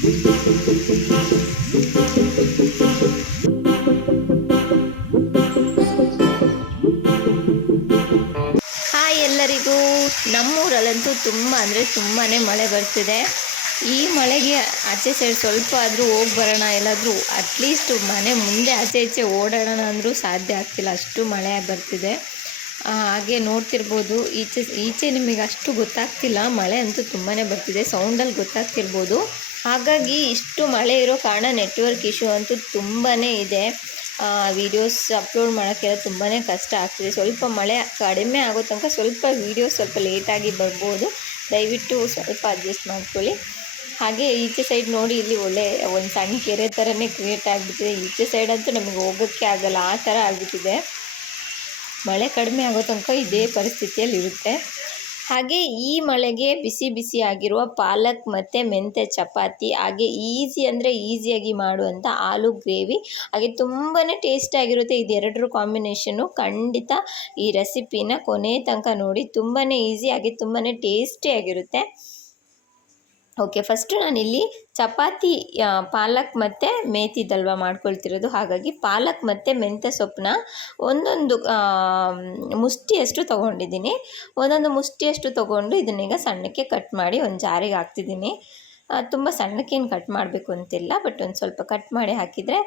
Hi ಎಲ್ಲರಿಗೂ. ನಮ್ಮೂರಲ್ಲಂತೂ ತುಂಬ ಅಂದರೆ ತುಂಬಾ ಮಳೆ ಬರ್ತಿದೆ. ಈ ಮಳೆಗೆ ಆಚೆ ಸೈಡ್ ಸ್ವಲ್ಪ ಆದರೂ ಹೋಗಿ ಬರೋಣ, ಎಲ್ಲಾದರೂ ಅಟ್ಲೀಸ್ಟ್ ಮನೆ ಮುಂದೆ ಆಚೆ ಈಚೆ ಓಡಾಡೋಣ ಅಂದರೂ ಸಾಧ್ಯ ಆಗ್ತಿಲ್ಲ, ಅಷ್ಟು ಮಳೆ ಬರ್ತಿದೆ. ಹಾಗೆ ನೋಡ್ತಿರ್ಬೋದು, ಈಚೆ ನಿಮಗೆ ಅಷ್ಟು ಗೊತ್ತಾಗ್ತಿಲ್ಲ, ಮಳೆ ಅಂತೂ ತುಂಬಾ ಬರ್ತಿದೆ, ಸೌಂಡಲ್ಲಿ ಗೊತ್ತಾಗ್ತಿರ್ಬೋದು. ಹಾಗಾಗಿ ಇಷ್ಟು ಮಳೆ ಇರೋ ಕಾರಣ ನೆಟ್ವರ್ಕ್ ಇಶ್ಯೂ ಅಂತೂ ತುಂಬಾ ಇದೆ. ವೀಡಿಯೋಸ್ ಅಪ್ಲೋಡ್ ಮಾಡೋಕ್ಕೆಲ್ಲ ತುಂಬಾ ಕಷ್ಟ ಆಗ್ತಿದೆ. ಸ್ವಲ್ಪ ಮಳೆ ಕಡಿಮೆ ಆಗೋ ತನಕ ಸ್ವಲ್ಪ ವೀಡಿಯೋಸ್ ಸ್ವಲ್ಪ ಲೇಟಾಗಿ ಬರ್ಬೋದು, ದಯವಿಟ್ಟು ಸ್ವಲ್ಪ ಅಡ್ಜಸ್ಟ್ ಮಾಡ್ಕೊಳ್ಳಿ. ಹಾಗೆ ಈಚೆ ಸೈಡ್ ನೋಡಿ, ಇಲ್ಲಿ ಒಳ್ಳೆ ಒಂದು ಸಣ್ಣ ಕೆರೆ ಥರನೇ ಕ್ರಿಯೇಟ್ ಆಗಿಬಿಟ್ಟಿದೆ. ಈಚೆ ಸೈಡ್ ಅಂತೂ ನಮಗೆ ಹೋಗೋಕ್ಕೆ ಆಗಲ್ಲ, ಆ ಥರ ಆಗಿಬಿಟ್ಟಿದೆ. ಮಳೆ ಕಡಿಮೆ ಆಗೋ ತನಕ ಇದೇ ಪರಿಸ್ಥಿತಿಯಲ್ಲಿರುತ್ತೆ. ಹಾಗೆ ಈ ಮಳೆಗೆ ಬಿಸಿ ಬಿಸಿ ಆಗಿರುವ ಪಾಲಕ್ ಮತ್ತು ಮೆಂತ್ಯ ಚಪಾತಿ, ಹಾಗೆ ಈಸಿ ಅಂದರೆ ಈಸಿಯಾಗಿ ಮಾಡುವಂಥ ಆಲೂ ಗ್ರೇವಿ, ಹಾಗೆ ತುಂಬಾ ಟೇಸ್ಟಿಯಾಗಿರುತ್ತೆ. ಇದೆರಡರ ಕಾಂಬಿನೇಷನ್ನು ಖಂಡಿತ ಈ ರೆಸಿಪಿನ ಕೊನೆ ತನಕ ನೋಡಿ, ತುಂಬಾ ಈಸಿ ಹಾಗೆ ತುಂಬಾ ಟೇಸ್ಟಿಯಾಗಿರುತ್ತೆ. ಓಕೆ, ಫಸ್ಟು ನಾನಿಲ್ಲಿ ಚಪಾತಿ ಪಾಲಕ್ ಮತ್ತು ಮೇಥಿದಲ್ವ ಮಾಡ್ಕೊಳ್ತಿರೋದು. ಹಾಗಾಗಿ ಪಾಲಕ್ ಮತ್ತು ಮೆಂತ್ಯ ಸೊಪ್ಪನ್ನ ಒಂದೊಂದು ಮುಷ್ಟಿಯಷ್ಟು ತೊಗೊಂಡಿದ್ದೀನಿ. ಒಂದೊಂದು ಮುಷ್ಟಿಯಷ್ಟು ತೊಗೊಂಡು ಇದನ್ನೀಗ ಸಣ್ಣಕ್ಕೆ ಕಟ್ ಮಾಡಿ ಒಂದು ಜಾರಿಗೆ ಹಾಕ್ತಿದ್ದೀನಿ. ತುಂಬ ಸಣ್ಣಕ್ಕೇನು ಕಟ್ ಮಾಡಬೇಕು ಅಂತಿಲ್ಲ, ಬಟ್ ಒಂದು ಸ್ವಲ್ಪ ಕಟ್ ಮಾಡಿ ಹಾಕಿದರೆ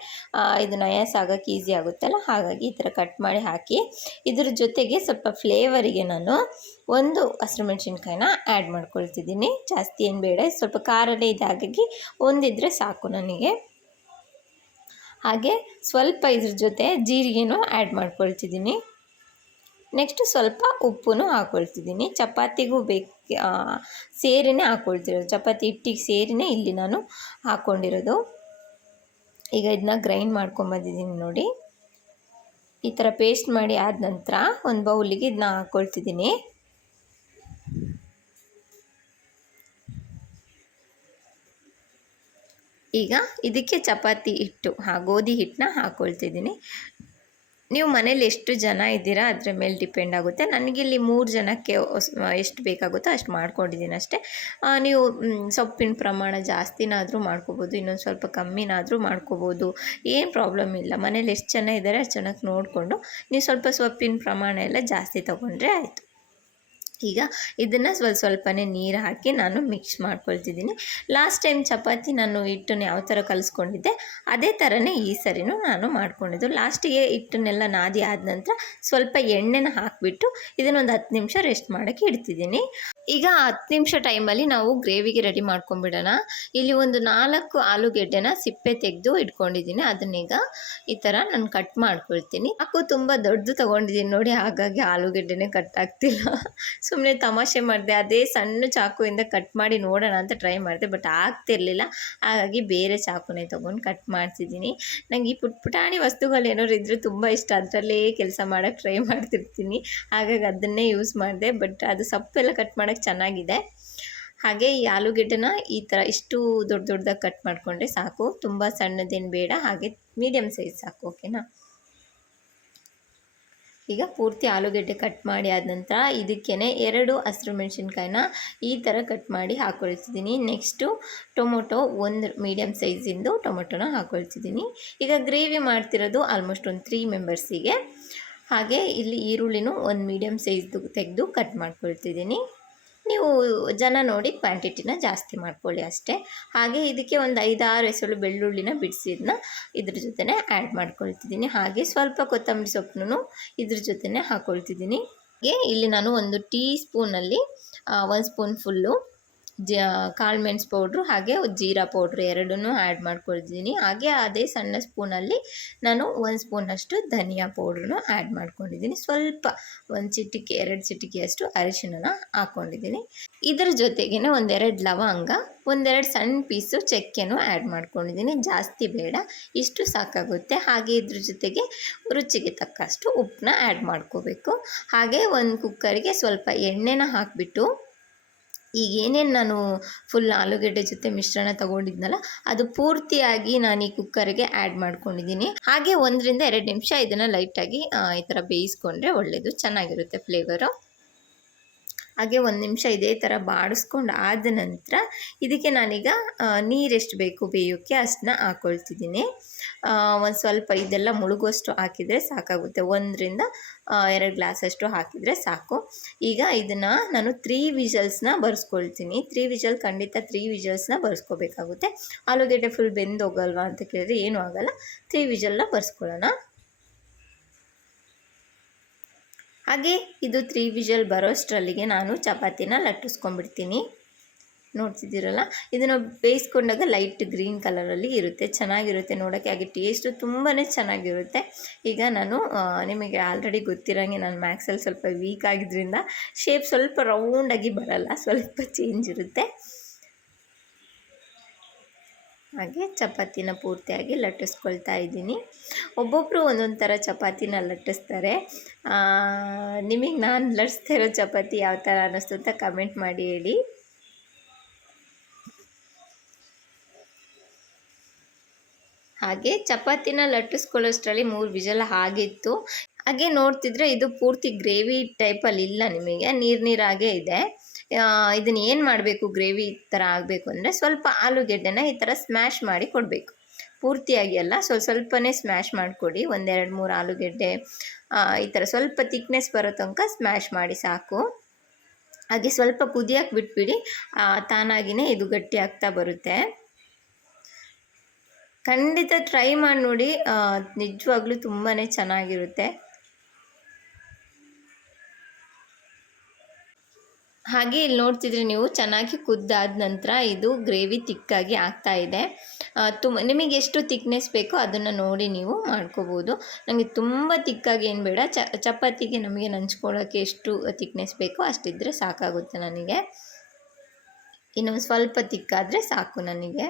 ಇದು ನಯಾಸ ಆಗೋಕ್ಕೆ ಈಸಿ ಆಗುತ್ತಲ್ಲ, ಹಾಗಾಗಿ ಈ ಥರ ಕಟ್ ಮಾಡಿ ಹಾಕಿ ಇದ್ರ ಜೊತೆಗೆ ಸ್ವಲ್ಪ ಫ್ಲೇವರಿಗೆ ನಾನು ಒಂದು ಹಸಿರು ಮೆಣಸಿನ್ಕಾಯಿನ ಆ್ಯಡ್ ಮಾಡ್ಕೊಳ್ತಿದ್ದೀನಿ. ಜಾಸ್ತಿ ಏನು ಬೇಡ, ಸ್ವಲ್ಪ ಖಾರನೇ ಇದೆ, ಹಾಗಾಗಿ ಒಂದಿದ್ರೆ ಸಾಕು ನನಗೆ. ಹಾಗೆ ಸ್ವಲ್ಪ ಇದ್ರ ಜೊತೆ ಜೀರಿಗೆನೂ ಆ್ಯಡ್ ಮಾಡ್ಕೊಳ್ತಿದ್ದೀನಿ. ನೆಕ್ಸ್ಟು ಸ್ವಲ್ಪ ಉಪ್ಪು ಹಾಕ್ಕೊಳ್ತಿದ್ದೀನಿ. ಚಪಾತಿಗೂ ಸೇರಿನೇ ಹಾಕ್ಕೊಳ್ತಿರೋದು, ಚಪಾತಿ ಹಿಟ್ಟಿಗೆ ಸೇರಿನೇ ಇಲ್ಲಿ ನಾನು ಹಾಕ್ಕೊಂಡಿರೋದು. ಈಗ ಇದನ್ನ ಗ್ರೈಂಡ್ ಮಾಡ್ಕೊಂಬಂದಿದ್ದೀನಿ ನೋಡಿ. ಈ ಥರ ಪೇಸ್ಟ್ ಮಾಡಿ ಆದ ನಂತರ ಒಂದು ಬೌಲಿಗೆ ಇದನ್ನ ಹಾಕ್ಕೊಳ್ತಿದ್ದೀನಿ. ಈಗ ಇದಕ್ಕೆ ಚಪಾತಿ ಹಿಟ್ಟು ಗೋಧಿ ಹಿಟ್ಟನ್ನ ಹಾಕ್ಕೊಳ್ತಿದ್ದೀನಿ. ನೀವು ಮನೇಲಿ ಎಷ್ಟು ಜನ ಇದ್ದೀರಾ ಅದರ ಮೇಲೆ ಡಿಪೆಂಡ್ ಆಗುತ್ತೆ. ನನಗಿಲ್ಲಿ 3 ಜನಕ್ಕೆ ಎಷ್ಟು ಬೇಕಾಗುತ್ತೋ ಅಷ್ಟು ಮಾಡ್ಕೊಂಡಿದ್ದೀನಿ ಅಷ್ಟೇ. ನೀವು ಸೊಪ್ಪಿನ ಪ್ರಮಾಣ ಜಾಸ್ತಿನಾದರೂ ಮಾಡ್ಕೋಬೋದು, ಇನ್ನೊಂದು ಸ್ವಲ್ಪ ಕಮ್ಮಿನಾದರೂ ಮಾಡ್ಕೋಬೋದು, ಏನು ಪ್ರಾಬ್ಲಮ್ ಇಲ್ಲ. ಮನೇಲಿ ಎಷ್ಟು ಜನ ಇದ್ದಾರೆ ಅಷ್ಟು ಜನಕ್ಕೆ ನೋಡಿಕೊಂಡು ನೀವು ಸ್ವಲ್ಪ ಸೊಪ್ಪಿನ ಪ್ರಮಾಣ ಎಲ್ಲ ಜಾಸ್ತಿ ತೊಗೊಂಡ್ರೆ ಆಯಿತು. ಈಗ ಇದನ್ನು ಸ್ವಲ್ಪನೇ ನೀರು ಹಾಕಿ ನಾನು ಮಿಕ್ಸ್ ಮಾಡ್ಕೊಳ್ತಿದ್ದೀನಿ. ಲಾಸ್ಟ್ ಟೈಮ್ ಚಪಾತಿ ನಾನು ಹಿಟ್ಟನ್ನು ಯಾವ ಥರ ಕಲಿಸ್ಕೊಂಡಿದ್ದೆ ಅದೇ ಥರನೇ ಈ ಸರಿನೂ ನಾನು ಮಾಡ್ಕೊಂಡಿದ್ದು. ಲಾಸ್ಟಿಗೆ ಹಿಟ್ಟನ್ನೆಲ್ಲ ನಾದಿ ಆದ ನಂತರ ಸ್ವಲ್ಪ ಎಣ್ಣೆನ ಹಾಕಿಬಿಟ್ಟು ಇದನ್ನೊಂದು 10 ನಿಮಿಷ ರೆಸ್ಟ್ ಮಾಡೋಕ್ಕೆ ಇಡ್ತಿದ್ದೀನಿ. ಈಗ 10 ನಿಮಿಷ ಟೈಮಲ್ಲಿ ನಾವು ಗ್ರೇವಿಗೆ ರೆಡಿ ಮಾಡ್ಕೊಂಬಿಡೋಣ. ಇಲ್ಲಿ ಒಂದು 4 ಆಲೂಗೆಡ್ಡೆನ ಸಿಪ್ಪೆ ತೆಗೆದು ಇಟ್ಕೊಂಡಿದ್ದೀನಿ. ಅದನ್ನೀಗ ಈ ಥರ ನಾನು ಕಟ್ ಮಾಡ್ಕೊಳ್ತೀನಿ. ತುಂಬ ದೊಡ್ಡದು ತೊಗೊಂಡಿದ್ದೀನಿ ನೋಡಿ, ಹಾಗಾಗಿ ಆಲೂಗೆಡ್ಡೆನೇ ಕಟ್ ಆಗ್ತಿಲ್ಲ. ಸುಮ್ಮನೆ ತಮಾಷೆ ಮಾಡಿದೆ, ಅದೇ ಸಣ್ಣ ಚಾಕುವಿಂದ ಕಟ್ ಮಾಡಿ ನೋಡೋಣ ಅಂತ ಟ್ರೈ ಮಾಡಿದೆ, ಬಟ್ ಆಗ್ತಿರ್ಲಿಲ್ಲ. ಹಾಗಾಗಿ ಬೇರೆ ಚಾಕುನೇ ತೊಗೊಂಡು ಕಟ್ ಮಾಡ್ತಿದ್ದೀನಿ. ನನಗೆ ಈ ಪುಟಾಣಿ ವಸ್ತುಗಳು ಏನಾದ್ರು ಇದ್ದರೆ ತುಂಬ ಇಷ್ಟ, ಅದರಲ್ಲೇ ಕೆಲಸ ಮಾಡೋಕ್ಕೆ ಟ್ರೈ ಮಾಡ್ತಿರ್ತೀನಿ. ಹಾಗಾಗಿ ಅದನ್ನೇ ಯೂಸ್ ಮಾಡಿದೆ, ಬಟ್ ಅದು ಸೊಪ್ಪೆಲ್ಲ ಕಟ್ ಮಾಡೋಕ್ಕೆ ಚೆನ್ನಾಗಿದೆ. ಹಾಗೆ ಈ ಆಲೂಗೆಡ್ಡೆನ ಈ ಥರ ಇಷ್ಟು ದೊಡ್ಡದಾಗಿ ಕಟ್ ಮಾಡಿಕೊಂಡ್ರೆ ಸಾಕು, ತುಂಬ ಸಣ್ಣದೇನು ಬೇಡ, ಹಾಗೆ ಮೀಡಿಯಮ್ ಸೈಜ್ ಸಾಕು. ಓಕೆನಾ? ಈಗ ಪೂರ್ತಿ ಆಲೂಗೆಡ್ಡೆ ಕಟ್ ಮಾಡಿ ಆದ ನಂತರ ಇದಕ್ಕೇ 2 ಹಸಿರು ಮೆಣಸಿನ್ಕಾಯಿನ ಈ ಥರ ಕಟ್ ಮಾಡಿ ಹಾಕ್ಕೊಳ್ತಿದ್ದೀನಿ. ನೆಕ್ಸ್ಟು ಟೊಮೊಟೊ, ಒಂದು ಮೀಡಿಯಮ್ ಸೈಜಿಂದು ಟೊಮೊಟೊನ ಹಾಕ್ಕೊಳ್ತಿದ್ದೀನಿ. ಈಗ ಗ್ರೇವಿ ಮಾಡ್ತಿರೋದು ಆಲ್ಮೋಸ್ಟ್ ಒಂದು 3 ಮೆಂಬರ್ಸಿಗೆ. ಹಾಗೆ ಇಲ್ಲಿ ಈರುಳ್ಳಿನೂ ಒಂದು ಮೀಡಿಯಮ್ ಸೈಜ್ದು ತೆಗೆದು ಕಟ್ ಮಾಡ್ಕೊಳ್ತಿದ್ದೀನಿ. ನೀವು ಜನ ನೋಡಿ ಕ್ವಾಂಟಿಟಿನ ಜಾಸ್ತಿ ಮಾಡ್ಕೊಳ್ಳಿ ಅಷ್ಟೇ. ಹಾಗೆ ಇದಕ್ಕೆ ಒಂದು 5-6 ಎಸಳು ಬೆಳ್ಳುಳ್ಳಿನ ಬಿಡಿಸಿದ್ನ ಇದ್ರ ಜೊತೆನೇ ಆ್ಯಡ್ ಮಾಡ್ಕೊಳ್ತಿದ್ದೀನಿ. ಹಾಗೆ ಸ್ವಲ್ಪ ಕೊತ್ತಂಬರಿ ಸೊಪ್ಪನ್ನು ಇದ್ರ ಜೊತೆನೇ ಹಾಕ್ಕೊಳ್ತಿದ್ದೀನಿ. ಹಾಗೆ ಇಲ್ಲಿ ನಾನು ಒಂದು ಟೀ ಸ್ಪೂನಲ್ಲಿ 1 ಸ್ಪೂನ್ ಫುಲ್ಲು ಕಾಳು ಮೆಣಸು ಪೌಡ್ರು ಹಾಗೆ ಜೀರಾ ಪೌಡ್ರು ಎರಡನ್ನೂ ಆ್ಯಡ್ ಮಾಡ್ಕೊಳ್ತಿದ್ದೀನಿ. ಹಾಗೆ ಅದೇ ಸಣ್ಣ ಸ್ಪೂನಲ್ಲಿ ನಾನು 1 ಸ್ಪೂನಷ್ಟು ಧನಿಯಾ ಪೌಡ್ರನ್ನು ಆ್ಯಡ್ ಮಾಡ್ಕೊಂಡಿದ್ದೀನಿ. ಸ್ವಲ್ಪ 1 ಚಿಟಿಕೆ 2 ಚಿಟಿಕೆಯಷ್ಟು ಅರಿಶಿಣನ ಹಾಕ್ಕೊಂಡಿದ್ದೀನಿ. ಇದರ ಜೊತೆಗೇ 1-2 ಲವಂಗ, 1-2 ಸಣ್ಣ ಪೀಸು ಚಕ್ಕೆನೂ ಆ್ಯಡ್ ಮಾಡ್ಕೊಂಡಿದ್ದೀನಿ. ಜಾಸ್ತಿ ಬೇಡ, ಇಷ್ಟು ಸಾಕಾಗುತ್ತೆ. ಹಾಗೆ ಇದ್ರ ಜೊತೆಗೆ ರುಚಿಗೆ ತಕ್ಕಷ್ಟು ಉಪ್ಪನ್ನ ಆ್ಯಡ್ ಮಾಡ್ಕೋಬೇಕು. ಹಾಗೆ ಒಂದು ಕುಕ್ಕರಿಗೆ ಸ್ವಲ್ಪ ಎಣ್ಣೆನ ಹಾಕಿಬಿಟ್ಟು ಈಗ ಏನೇನು ನಾನು ಫುಲ್ ಆಲೂಗೆಡ್ಡೆ ಜೊತೆ ಮಿಶ್ರಣ ತೊಗೊಂಡಿದ್ನಲ್ಲ ಅದು ಪೂರ್ತಿಯಾಗಿ ನಾನು ಈ ಕುಕ್ಕರಿಗೆ ಆ್ಯಡ್ ಮಾಡ್ಕೊಂಡಿದ್ದೀನಿ. ಹಾಗೆ 1-2 ನಿಮಿಷ ಇದನ್ನು ಲೈಟಾಗಿ ಈ ಥರ ಬೇಯಿಸ್ಕೊಂಡ್ರೆ ಒಳ್ಳೆಯದು, ಚೆನ್ನಾಗಿರುತ್ತೆ ಫ್ಲೇವರು. ಹಾಗೆ ಒಂದು ನಿಮಿಷ ಇದೇ ಥರ ಬಾಡಿಸ್ಕೊಂಡು ಆದ ನಂತರ ಇದಕ್ಕೆ ನಾನೀಗ ನೀರೆಷ್ಟು ಬೇಕು ಬೇಯೋಕ್ಕೆ ಅಷ್ಟನ್ನ ಹಾಕ್ಕೊಳ್ತಿದ್ದೀನಿ. ಒಂದು ಸ್ವಲ್ಪ ಇದೆಲ್ಲ ಮುಳುಗುವಷ್ಟು ಹಾಕಿದರೆ ಸಾಕಾಗುತ್ತೆ. 1ರಿಂದ 2 ಗ್ಲಾಸಷ್ಟು ಹಾಕಿದರೆ ಸಾಕು. ಈಗ ಇದನ್ನು ನಾನು 3 ವಿಷಲ್ಸ್ನ ಬರ್ಸ್ಕೊಳ್ತೀನಿ. 3 ವಿಷಲ್ ಖಂಡಿತ 3 ವಿಷಲ್ಸ್ನ ಬರ್ಸ್ಕೋಬೇಕಾಗುತ್ತೆ. ಆಲೂಗೆಡ್ಡೆ ಫುಲ್ ಬೆಂದೋಗಲ್ವಾ ಅಂತ ಕೇಳಿದ್ರೆ ಏನೂ ಆಗಲ್ಲ. 3 ವಿಷಲ್ನ ಬರ್ಸ್ಕೊಳ್ಳೋಣ. ಹಾಗೆ ಇದು 3 ವಿಷಲ್ ಬರೋಷ್ಟರಲ್ಲಿಗೆ ನಾನು ಚಪಾತಿನ ಲಟ್ಟಿಸ್ಕೊಂಡ್ಬಿಡ್ತೀನಿ. ನೋಡ್ತಿದ್ದೀರಲ್ಲ, ಇದನ್ನು ಬೇಯಿಸ್ಕೊಂಡಾಗ ಲೈಟ್ ಗ್ರೀನ್ ಕಲರಲ್ಲಿ ಇರುತ್ತೆ, ಚೆನ್ನಾಗಿರುತ್ತೆ ನೋಡೋಕ್ಕೆ. ಹಾಗೆ ಟೇಸ್ಟು ತುಂಬಾ ಚೆನ್ನಾಗಿರುತ್ತೆ. ಈಗ ನಾನು ನಿಮಗೆ ಆಲ್ರೆಡಿ ಗೊತ್ತಿರೋಂಗೆ ನಾನು ಮ್ಯಾಕ್ಸಲ್ಲಿ ಸ್ವಲ್ಪ ವೀಕ್ ಆಗಿದ್ದರಿಂದ ಶೇಪ್ ಸ್ವಲ್ಪ ರೌಂಡಾಗಿ ಬರಲ್ಲ, ಸ್ವಲ್ಪ ಚೇಂಜ್ ಇರುತ್ತೆ. ಹಾಗೆ ಚಪಾತಿನ ಪೂರ್ತಿಯಾಗಿ ಲಟ್ಟಿಸ್ಕೊಳ್ತಾ ಇದ್ದೀನಿ. ಒಬ್ಬೊಬ್ಬರು ಒಂದೊಂದು ಥರ ಚಪಾತಿನ ಲಟ್ಟಿಸ್ತಾರೆ. ನಿಮಗೆ ನಾನು ಲಟ್ಟಿಸ್ತಾ ಇರೋ ಚಪಾತಿ ಯಾವ ಥರ ಅನ್ನಿಸ್ತು ಅಂತ ಕಮೆಂಟ್ ಮಾಡಿ ಹೇಳಿ. ಹಾಗೆ ಚಪಾತಿನ ಲಟ್ಟಿಸ್ಕೊಳ್ಳೋಷ್ಟರಲ್ಲಿ 3 ವಿಷಲ್ ಆಗಿತ್ತು. ಹಾಗೆ ನೋಡ್ತಿದ್ರೆ ಇದು ಪೂರ್ತಿ ಗ್ರೇವಿ ಟೈಪಲ್ಲಿ ಇಲ್ಲ, ನಿಮಗೆ ನೀರಾಗೇ ಇದೆ. ಇದನ್ನು ಏನು ಮಾಡಬೇಕು, ಗ್ರೇವಿ ಥರ ಆಗಬೇಕು ಅಂದರೆ ಸ್ವಲ್ಪ ಆಲೂಗೆಡ್ಡೆನ ಈ ಥರ ಸ್ಮ್ಯಾಶ್ ಮಾಡಿ ಕೊಡಬೇಕು. ಪೂರ್ತಿಯಾಗಿ ಅಲ್ಲ, ಸ್ವಲ್ಪನೇ ಸ್ಮ್ಯಾಶ್ ಮಾಡಿಕೊಡಿ. 1, 2, 3 ಆಲೂಗೆಡ್ಡೆ ಈ ಥರ ಸ್ವಲ್ಪ ತಿಕ್ನೆಸ್ ಬರೋ ತನಕ ಸ್ಮ್ಯಾಶ್ ಮಾಡಿ ಸಾಕು. ಹಾಗೆ ಸ್ವಲ್ಪ ಕುದಿಯೋಕ್ಕೆ ಬಿಟ್ಬಿಡಿ, ತಾನಾಗಿಯೇ ಇದು ಗಟ್ಟಿ ಆಗ್ತಾ ಬರುತ್ತೆ. ಖಂಡಿತ ಟ್ರೈ ಮಾಡಿ ನೋಡಿ, ನಿಜವಾಗ್ಲೂ ತುಂಬಾ ಚೆನ್ನಾಗಿರುತ್ತೆ. ಹಾಗೆ ಇಲ್ಲಿ ನೋಡ್ತಿದ್ರೆ ನೀವು ಚೆನ್ನಾಗಿ ಕುದ್ದಾದ ನಂತರ ಇದು ಗ್ರೇವಿ ತಿಕ್ಕಾಗಿ ಆಗ್ತಾ ಇದೆ. ನಿಮಗೆ ಎಷ್ಟು ತಿಕ್ನೆಸ್ ಬೇಕೋ ಅದನ್ನು ನೋಡಿ ನೀವು ಮಾಡ್ಕೋಬೋದು. ನನಗೆ ತುಂಬ ತಿಕ್ಕಾಗಿ ಏನು ಬೇಡ, ಚಪಾತಿಗೆ ನಮಗೆ ನಂಚ್ಕೊಳ್ಳೋಕ್ಕೆ ಎಷ್ಟು ತಿಕ್ನೆಸ್ ಬೇಕೋ ಅಷ್ಟಿದ್ದರೆ ಸಾಕಾಗುತ್ತೆ ನನಗೆ. ಇನ್ನೊಂದು ಸ್ವಲ್ಪ ತಿಕ್ಕಾದರೆ ಸಾಕು ನನಗೆ.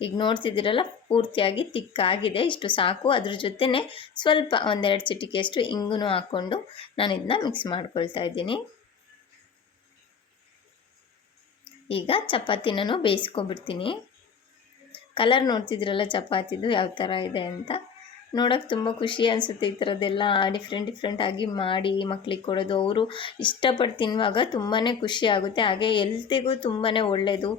ಈಗ ನೋಡ್ತಿದ್ದೀರಲ್ಲ, ಪೂರ್ತಿಯಾಗಿ ತಿಕ್ಕಾಗಿದೆ, ಇಷ್ಟು ಸಾಕು. ಅದ್ರ ಜೊತೆನೇ ಸ್ವಲ್ಪ 1-2 ಚಿಟಿಕೆಯಷ್ಟು ಇಂಗು ಹಾಕ್ಕೊಂಡು ನಾನು ಇದನ್ನ ಮಿಕ್ಸ್ ಮಾಡ್ಕೊಳ್ತಾ ಇದ್ದೀನಿ. ಈಗ ಚಪಾತಿನೂ ಬೇಯಿಸ್ಕೊಬಿಡ್ತೀನಿ. ಕಲರ್ ನೋಡ್ತಿದ್ದೀರಲ್ಲ ಚಪಾತಿದು ಯಾವ ಥರ ಇದೆ ಅಂತ. ನೋಡೋಕ್ಕೆ ತುಂಬ ಖುಷಿ ಅನಿಸುತ್ತೆ. ಈ ಥರದ್ದೆಲ್ಲ ಡಿಫ್ರೆಂಟಾಗಿ ಮಾಡಿ ಮಕ್ಳಿಗೆ ಕೊಡೋದು, ಅವರು ಇಷ್ಟಪಟ್ಟು ತಿನ್ನುವಾಗ ತುಂಬಾ ಖುಷಿ ಆಗುತ್ತೆ. ಹಾಗೆ ಹೆಲ್ತಿಗೂ ತುಂಬಾ ಒಳ್ಳೆಯದು.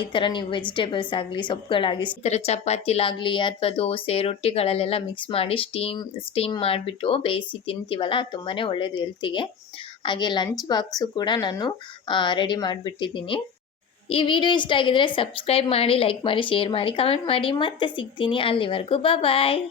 ಈ ಥರ ನೀವು ವೆಜಿಟೇಬಲ್ಸ್ ಆಗಲಿ, ಸೊಪ್ಪುಗಳಾಗಲಿ, ಈ ಥರ ಚಪಾತಿಲಾಗಲಿ ಅಥವಾ ದೋಸೆ ರೊಟ್ಟಿಗಳಲ್ಲೆಲ್ಲ ಮಿಕ್ಸ್ ಮಾಡಿ ಸ್ಟೀಮ್ ಮಾಡಿಬಿಟ್ಟು ಬೇಯಿಸಿ ತಿಂತೀವಲ್ಲ, ತುಂಬಾ ಒಳ್ಳೆಯದು ಹೆಲ್ತಿಗೆ. ಹಾಗೆ ಲಂಚ್ ಬಾಕ್ಸು ಕೂಡ ನಾನು ರೆಡಿ ಮಾಡಿಬಿಟ್ಟಿದ್ದೀನಿ. ಈ ವಿಡಿಯೋ ಇಷ್ಟ ಆಗಿದರೆ ಸಬ್ಸ್ಕ್ರೈಬ್ ಮಾಡಿ, ಲೈಕ್ ಮಾಡಿ, ಶೇರ್ ಮಾಡಿ, ಕಮೆಂಟ್ ಮಾಡಿ. ಮತ್ತೆ ಸಿಗ್ತೀನಿ. ಅಲ್ಲಿವರೆಗೂ ಬಾಯ್.